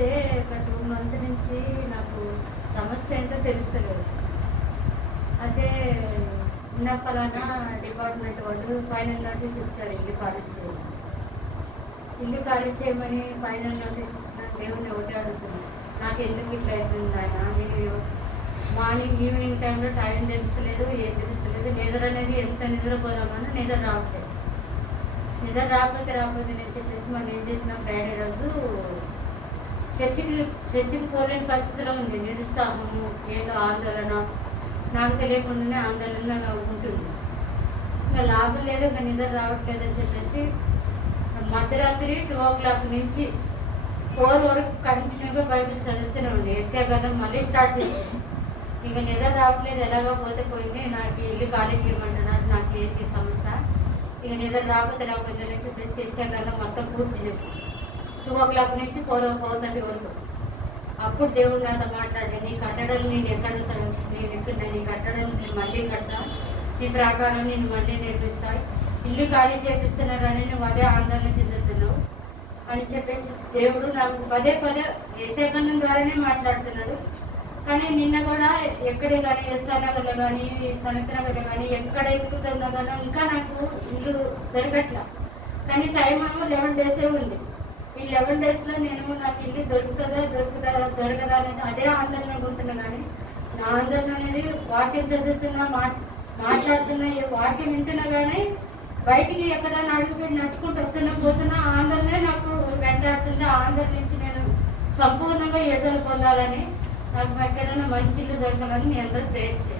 అయితే ఒక 2 మంత్ నుంచి నాకు సమస్య ఏంటో తెలుస్తలేదు. అదే ఉన్న పలానా డిపార్ట్మెంట్ వాళ్ళు ఫైనల్ నోటీస్ ఇచ్చారు ఇల్లు ఖాళీ చేయమని ఫైనల్ నోటీస్ ఇచ్చిన దేవుడిని ఒకటి అడుగుతున్నాను, నాకు ఎందుకు ఇట్లా అవుతుంది ఆయన? నేను మార్నింగ్ ఈవినింగ్ టైంలో టైం తెలుస్తలేదు, ఏం తెలుస్తలేదు. నిద్ర అనేది ఎంత నిద్రపోదామన్నా నిద్ర రావట్లేదు. నిద్ర రాకపోతే నేను చెప్పేసి మనం ఏం చేసిన ఫ్రైడే రోజు చర్చికి పోలేని పరిస్థితిలో ఉంది. నిరుత్సాహము, ఏదో ఆందోళన, నాకు తెలియకుండానే ఆందోళన ఉంటుంది. ఇంకా లాభం లేదు, ఇంకా నిద్ర రావట్లేదు అని చెప్పేసి మధ్యరాత్రి 2 o'clock నుంచి 4 వరకు కంటిన్యూగా బైబిల్ చదువుతూనే ఉండే. ఎస్ఏ గణం మళ్ళీ స్టార్ట్ చేసింది. ఇంకా నిద్ర రావట్లేదు, ఎలాగో పోయింది. నాకు ఇల్లు ఖాళీ చేయమంటున్నారు, నాకు ఏంటి సమస్య? ఇక నిద్ర రాకపోతే అని చెప్పేసి ఎస్ఏ గణం మొత్తం పూర్తి చేసింది. 2 o'clock నుంచి 4:30 వరకు. అప్పుడు దేవుడు నాతో మాట్లాడి, నీ కట్టడలు నేను ఎక్కడుతాను, నీ కట్టడలు నేను మళ్ళీ కడతా, నీ ప్రాకారం నేను మళ్ళీ నేర్పిస్తాను, ఇల్లు ఖాళీ చేపిస్తున్నారని నువ్వు అదే ఆందోళన చెందుతున్నావు అని చెప్పేసి దేవుడు నాకు పదే ఏసేగంధం ద్వారానే మాట్లాడుతున్నాడు. కానీ నిన్న కూడా ఎక్కడే కానీ ఎస్ఆర్ నగర్లో కానీ సనత్ నగర్లో కానీ ఎక్కడ ఎత్తుకుతున్నా కానీ ఇంకా నాకు ఇల్లు దొరకట్లా. కానీ టైం ఏమో 11 days ఉంది. ఈ 11 daysలో నేను నాకు ఇల్లు దొరకదా అనేది అదే ఆందోళన ఉంటున్నా. కానీ నా ఆందోళన అనేది వాక్యం చదువుతున్నా, మాట్లాడుతున్నా, వాక్యం వింటున్నా, కానీ బయటికి ఎక్కడైనా అడుగుపెట్టి నడుచుకుంటూ పోతున్నా ఆందోళనే నాకు వెంటాడుతుంది. ఆందోళన నుంచి నేను సంపూర్ణంగా ఎదురు పొందాలని, నాకు ఎక్కడైనా మంచి ఇల్లు దొరకాలని మీ అందరూ ప్రేర్ చేయాలి.